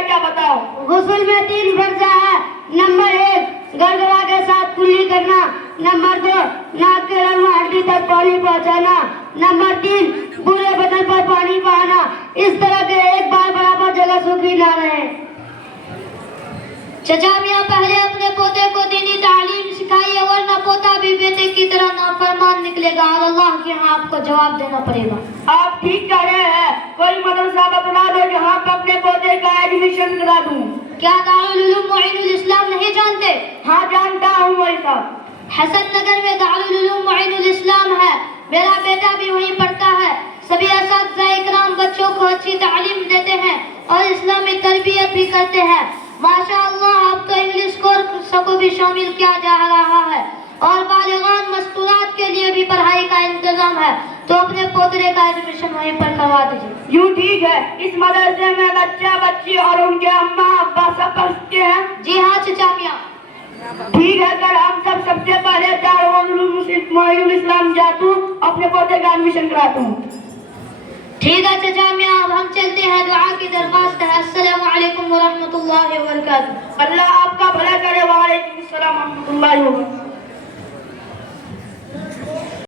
है क्या बताओ। गुस्ल में 3 फर्ज है। नंबर 1 गड़गड़ा के साथ कुल्ली करना। नंबर 2 नाक के रंग में हड्डी तक पानी पहुंचाना। नंबर 3 पूरे बदन पर पानी बहाना। इस तरह के एक बार बराबर जगह सूखी ना रहे। चचा मियाँ पहले अपने पोते को दीनी तालीम सिखाइए, वरना पोता भी बेटे की तरह नाफरमान निकलेगा और अल्लाह के यहाँ आपको जवाब देना पड़ेगा। आप ठीक कह रहे हैं, कोई मदरसा बता दो जहाँ पर अपने पोते का एडमिशन करा दूं। क्या दारुल उलूम मुईनुल इस्लाम नहीं जानते? हाँ जानता हूँ वही साहब। हसन नगर में दारुल उलूम मुईनुल इस्लाम है, मेरा बेटा भी वहीं पढ़ता है। सभी असातिज़ा इकराम बच्चों को अच्छी तालीम देते हैं और इस्लामी तरबियत भी करते हैं। माशाअल्लाह अब तो इंग्लिश कोर्स को भी शामिल किया जा रहा है और बालिगान मस्तूरात के लिए भी पढ़ाई का इंतजाम है, तो अपने पोतरे का एडमिशन वहीं पर करवा दीजिए। यूँ ठीक है, इस मदरसे में बच्चा बच्ची और उनके अम्मा अब्बा सब पढ़ते हैं। जी हाँ चचा मियाँ। ठीक है सर, हम सबसे पहले दारुल इस्लाम जातू अपने पोते का एडमिशन कराता हूँ। ठीक है चचा मियाँ, अब हम चलते हैं, दुआ की दरख्वास्त है। अस्सलामु अलैकुम व रहमतुल्लाहि व बरकातहू। अल्लाह आपका भला करे। वालेकुम अस्सलाम व रहमतुल्लाहि व बरकातहू।